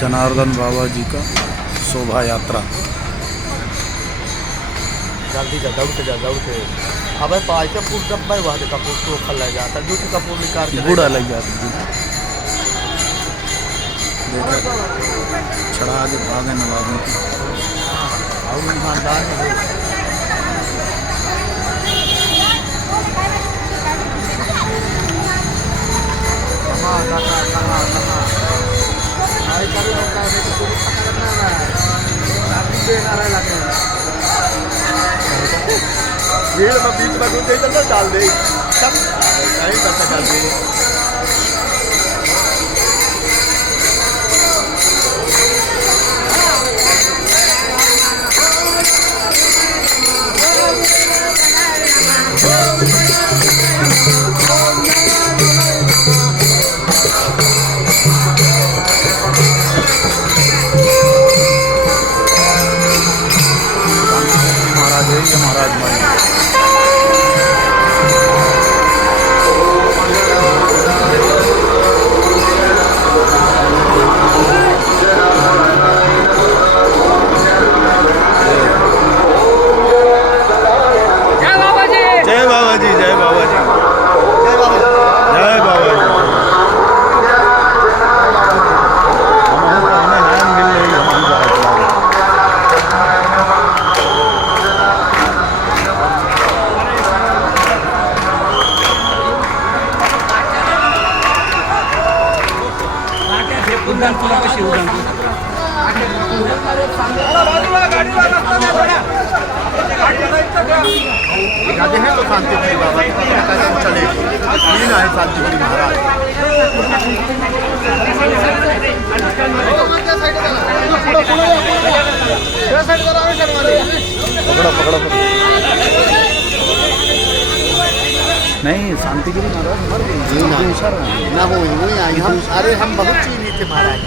जनार्दन बाबा जी का शोभा यात्रा। जल्दी जा, दौड़ के जा, दौड़ के। अबे पाइसे पूछ डब्बा ही वहाँ कपूर तो खल ले जाता, ड्यूटी कपूर निकाल के गुड़ा लग जाती है। छड़ा के भागे न लागे और ईमानदार है। भीड़ में बीच में घुस गई तो डाल दे सब नहीं बचा डाल दे। महाराज जय बाबा जी, जय बाबा जी, जय बाबा जी, जय बाबा जी। गाड़ी है तो शांतिपुरी बाबा चले तीन है शांतिपुरी महाराज। पकड़ो पकड़ो नहीं, शांतिगिरी महाराज मर गई ना वो वही आई हम। अरे हम बहुत चीनी थे महाराज।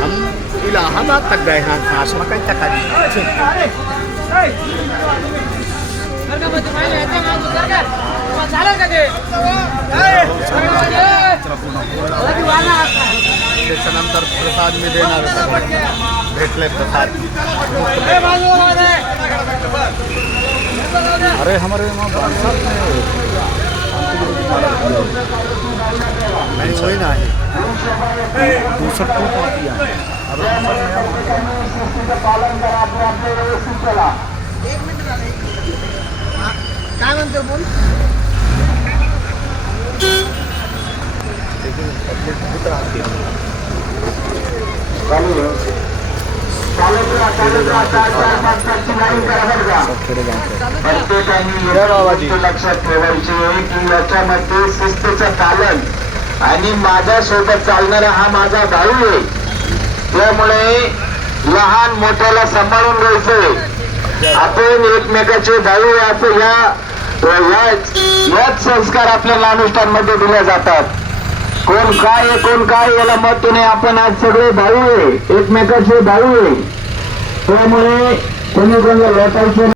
हम इलाहाबाद तक गए हैं, आश्रम कहीं तक त्याच्यानंतर प्रसाद मी देणार भेटले प्रसाद। अरे हमारे वहाँ नहीं वही ना है दूसरा टूट आती है। काय म्हणतो बोल। लक्षात ठेवायचे की याच्यामध्ये शिस्तीचं पालन आणि माझ्यासोबत चालणारा हा माझा भाऊ आहे, त्यामुळे लहान मोठ्याला सांभाळून घ्यायचंय। आपण एकमेकाचे भाऊ असं याच संस्कार आपल्याला अनुष्ठानमध्ये दिले जातात। कोण काय आहे कोण काय याला महत्व नाही, आपण आज सगळे भाऊ आहे, एकमेकाचे भाऊ आहे, त्यामुळे कोणी कोणाला लोटायचं